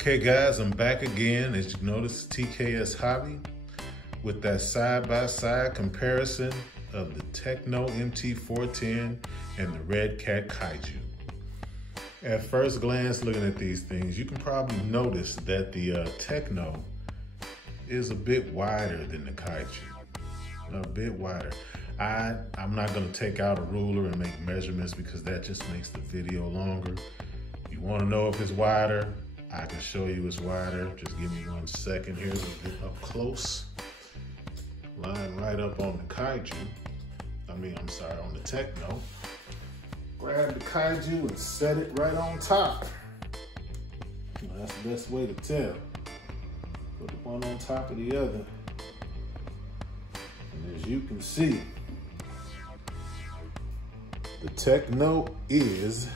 Okay guys, I'm back again. As you notice, Tkshobby with that side-by-side comparison of the Tekno MT410 and the Redcat kaiju. At first glance, looking at these things, you can probably notice that the Tekno is a bit wider than the kaiju, a bit wider. I'm not gonna take out a ruler and make measurements because that just makes the video longer. You wanna know if it's wider, I can show you it's wider. Just give me 1 second. Here's a bit up close. Line right up on the kaiju. On the Tekno. Grab the kaiju and set it right on top. That's the best way to tell. Put one on top of the other. And as you can see, the Tekno is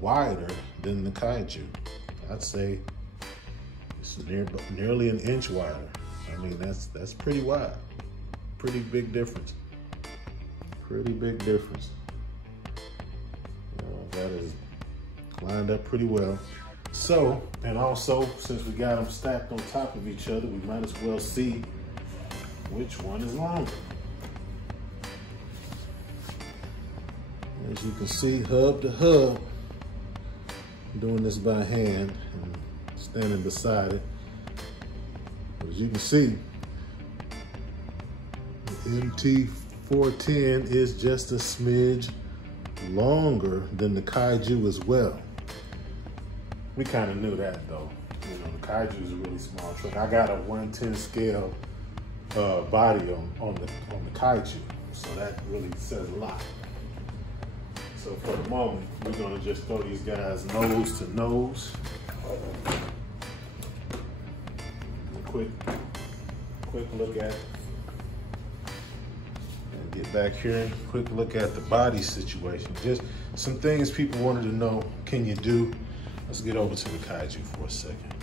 wider than the kaiju. I'd say it's nearly an inch wider. I mean, that's pretty wide. Pretty big difference. Pretty big difference. That is lined up pretty well. So, and also, since we got them stacked on top of each other, we might as well see which one is longer. As you can see, hub to hub, I'm doing this by hand and standing beside it. As you can see, the MT410 is just a smidge longer than the kaiju as well. We kind of knew that though. You know, the kaiju is a really small truck. I got a 1/10 scale body on the kaiju, so that really says a lot. So for the moment, we're gonna just throw these guys nose to nose. Quick look at it. And get back here, quick look at the body situation. Just some things people wanted to know, can you do? Let's get over to the kaiju for a second.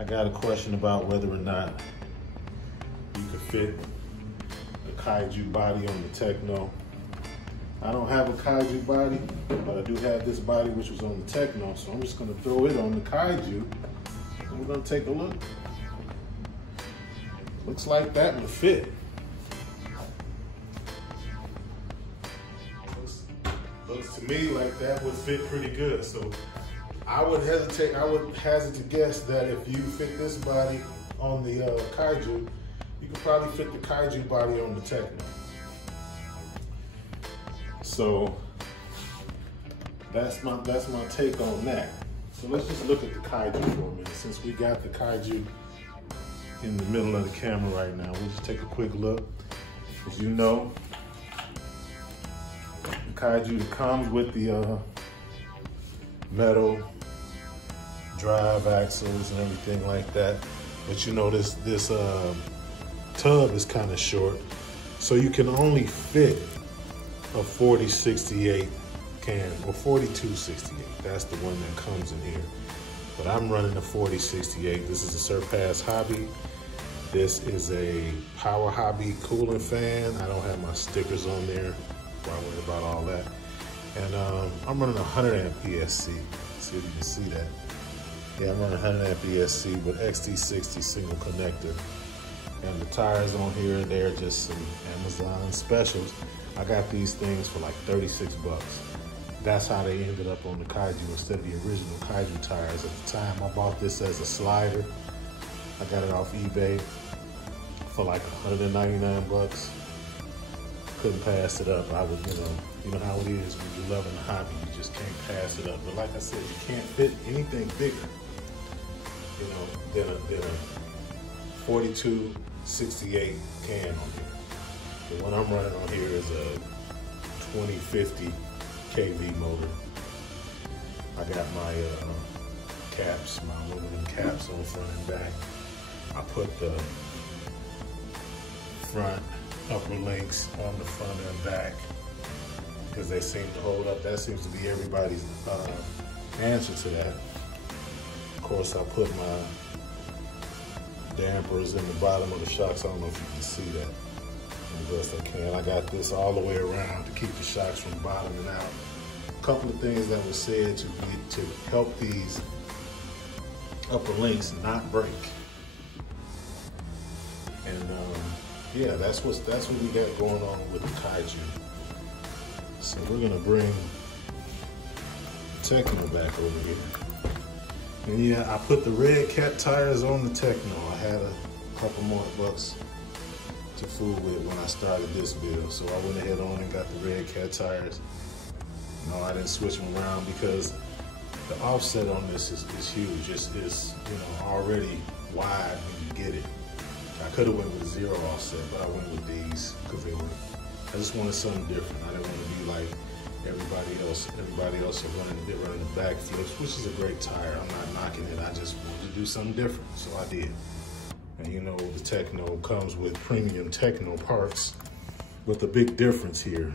I got a question about whether or not you could fit the kaiju body on the Tekno. I don't have a kaiju body, but I do have this body which was on the Tekno, so I'm just gonna throw it on the kaiju, and we're gonna take a look. Looks like that would fit. Looks to me like that would fit pretty good. So I would hazard to guess that if you fit this body on the kaiju, you could probably fit the kaiju body on the Tekno. So that's my take on that. So let's just look at the kaiju for a minute. Since we got the kaiju in the middle of the camera right now, we'll just take a quick look. As you know, the kaiju comes with the metal drive axles and everything like that. But you know, this tub is kind of short, so you can only fit a 4068 can, or 4268. That's the one that comes in here. But I'm running a 4068. This is a Surpass Hobby. This is a Power Hobby cooling fan. I don't have my stickers on there. Why worry about all that? And I'm running a 100 amp ESC. See if you can see that. Yeah, I'm running 100 amp ESC with XT60 single connector. And the tires on here, they're just some Amazon specials. I got these things for like 36 bucks. That's how they ended up on the kaiju instead of the original kaiju tires. At the time, I bought this as a slider. I got it off eBay for like 199 bucks. Couldn't pass it up. I would, you know how it is when you're loving the hobby, you just can't pass it up. But like I said, you can't fit anything bigger, than a 4268 can on here. The one I'm running on here is a 2050 kV motor. I got my caps, my aluminum caps on front and back. I put the front upper links on the front and back because they seem to hold up. That seems to be everybody's answer to that. Of course, I put my dampers in the bottom of the shocks. I don't know if you can see that. The best I can. I got this all the way around to keep the shocks from bottoming out. A couple of things that were said to help these upper links not break. And yeah, that's what we got going on with the kaiju. So we're gonna bring Tekno back over here. And yeah, I put the Redcat tires on the Tekno. I had a couple more bucks to fool with when I started this build. So I went ahead on and got the Redcat tires. No, I didn't switch them around because the offset on this is huge. It's you know, already wide when you get it. I could have went with 0 offset, but I went with these because I just wanted something different. I didn't want to be like everybody else. Everybody else they're running the back flips, which is a great tire. I'm not knocking it. I just wanted to do something different, so I did. And you know, the Tekno comes with premium Tekno parts, but the big difference here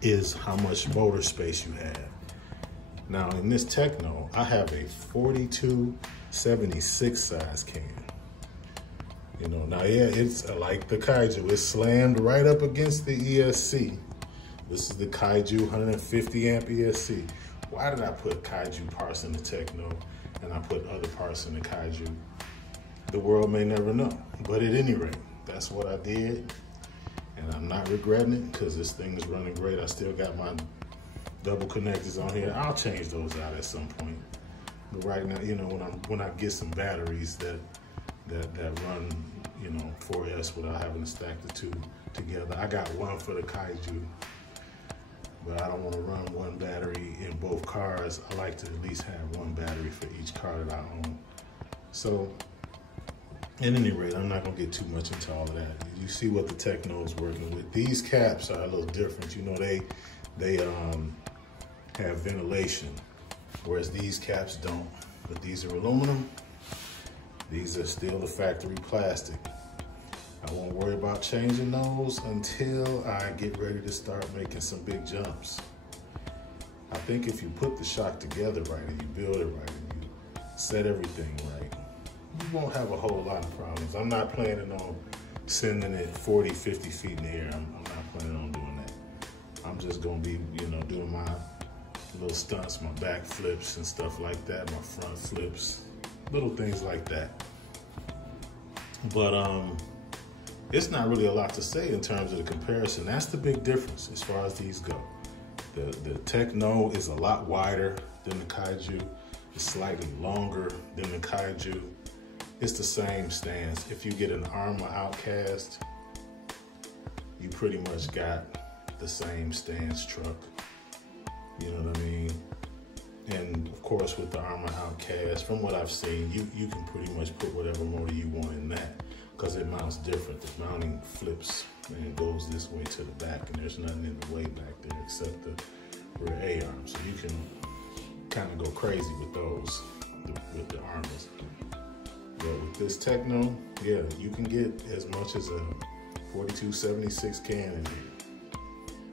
is how much motor space you have. Now in this Tekno, I have a 4276 size can. You know, now yeah, it's like the Kaiju. It's slammed right up against the ESC. This is the Kaiju 150 amp ESC. Why did I put Kaiju parts in the Tekno and I put other parts in the Kaiju? The world may never know, but at any rate, that's what I did. And I'm not regretting it because this thing is running great. I still got my double connectors on here. I'll change those out at some point. But right now, you know, when I get some batteries that run, you know, 4S without having to stack the two together. I got one for the Kaiju, but I don't want to run one battery in both cars. I like to at least have one battery for each car that I own. So, at any rate, I'm not gonna get too much into all of that. You see what the Tekno is working with. These caps are a little different. You know, they have ventilation, whereas these caps don't. But these are aluminum. These are still the factory plastic. I won't worry about changing those until I get ready to start making some big jumps. I think if you put the shock together right and you build it right and you set everything right, you won't have a whole lot of problems. I'm not planning on sending it 40, 50 feet in the air. I'm not planning on doing that. I'm just gonna be, you know, doing my little stunts, my back flips and stuff like that, my front flips, little things like that. But it's not really a lot to say in terms of the comparison. That's the big difference as far as these go. The Tekno is a lot wider than the Kaiju. It's slightly longer than the Kaiju. It's the same stance. If you get an Armor Outcast, you pretty much got the same stance truck. You know what I mean? And of course with the Armor Outcast, from what I've seen, you can pretty much put whatever motor you want in that because it mounts different. The mounting flips and it goes this way to the back and there's nothing in the way back there except the rear A-arm. So you can kind of go crazy with those, with the armors. But with this Tekno, yeah, you can get as much as a 4276 can in here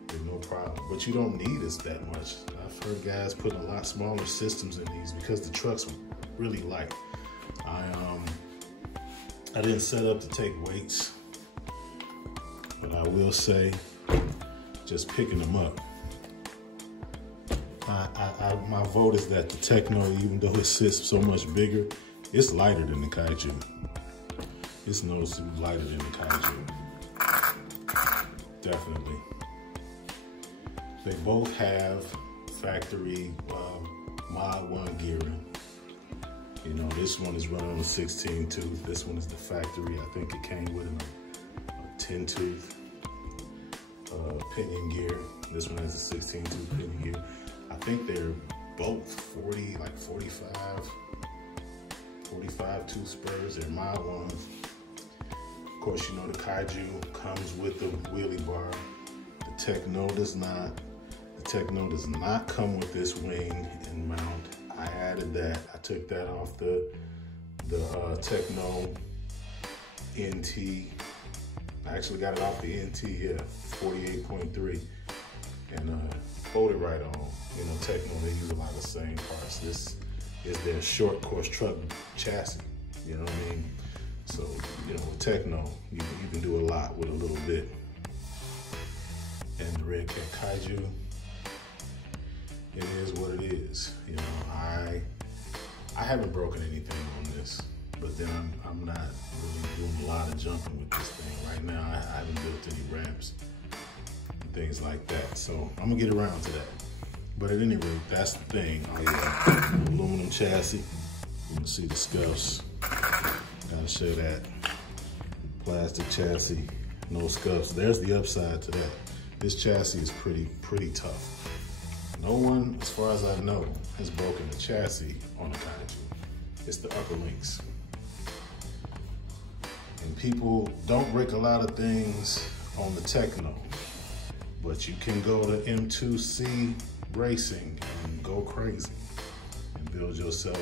with no problem. But you don't need us that much. I've heard guys putting a lot smaller systems in these because the truck's really light. I didn't set up to take weights, but I will say, just picking them up, my vote is that the Tekno, even though it sits so much bigger, it's lighter than the Kaiju. It's noticeably lighter than the Kaiju. Definitely. They both have factory Mod 1 gearing. You know, this one is running on a 16 tooth. This one is the factory. I think it came with a 10 tooth pinion gear. This one has a 16 tooth pinion gear. I think they're both 40, like 45 tooth spurs. They're Mod 1s. Of course, you know the Kaiju comes with the wheelie bar. The Tekno does not. The Tekno does not come with this wing and mount. I added that. I took that off the Tekno NT. I actually got it off the NT, yeah, 48.3, and folded right on. You know, Tekno, they use a lot of the same parts. This is their short course truck chassis. You know what I mean? So, you know, with Tekno, you can do a lot with a little bit. And the Redcat kaiju, it is what it is. You know, I I haven't broken anything on this, but then I'm not really doing a lot of jumping with this thing. Right now, I haven't built any ramps and things like that. So I'm gonna get around to that. But at any rate, that's the thing. Aluminum chassis. You can see the scuffs. Gotta show that. Plastic chassis, no scuffs. There's the upside to that. This chassis is pretty tough. No one, as far as I know, has broken the chassis on a kaiju. It's the upper links. And people don't break a lot of things on the Tekno, but you can go to M2C Racing and go crazy and build yourself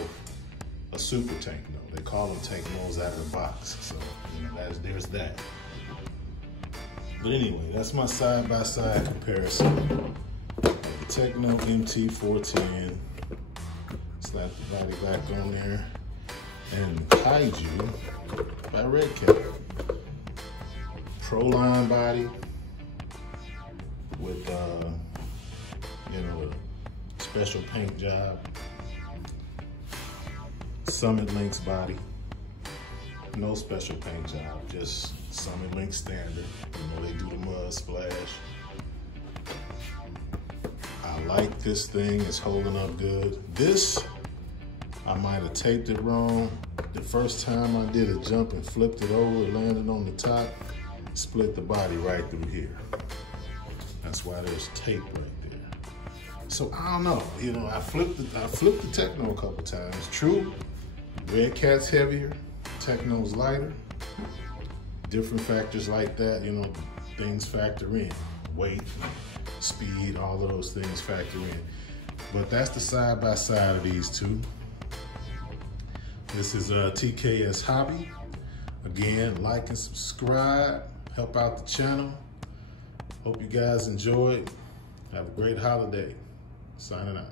a super Tekno. They call them Teknos out of the box. So, you know, there's that. But anyway, that's my side-by-side comparison. The Tekno MT410. Slap the body back on there. And Kaiju by Redcat. Pro-line body with, you know, a special paint job. Summit Links body. No special paint job, just Summit Links standard. You know, they do the mud splash. I like this thing, it's holding up good. This, I might have taped it wrong. The first time I did a jump and flipped it over, landed on the top, split the body right through here. That's why there's tape right there. So I don't know, you know, I flipped the Tekno a couple times. True, Redcat's heavier, Tekno's lighter. Different factors like that, you know, things factor in. Weight, speed, all of those things factor in. But that's the side-by-side of these two. This is TKS Hobby. Again, like and subscribe, help out the channel. Hope you guys enjoyed. Have a great holiday. Signing out.